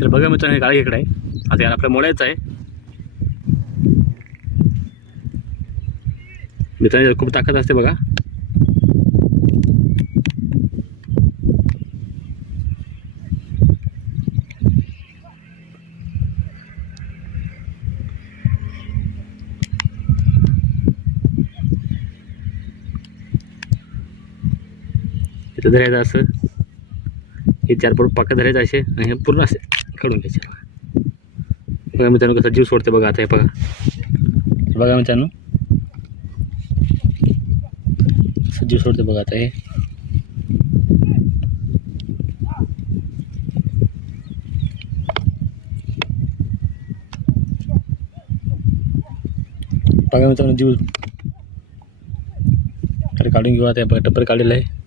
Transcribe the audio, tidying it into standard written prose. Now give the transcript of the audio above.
तर बघा मित्रांनो, हे काळी खेकडा आहे. आता याला आपल्या मोडायचं आहे. मित्रांनो खूप ताकद असते बघा. इथं धरायचं असं, हे 4 पाकं धरायचं असे आणि हे पूर्ण असे काढून घ्यायचे. बघा मित्रांनो कसं जीव सोडते बघा. आता हे बघा मित्रांनो कसं जीव सोडते बघा. आता हे बघा मित्रांनो जीव काढून घेऊ. आता बघा टप्पर काढलेलं आहे.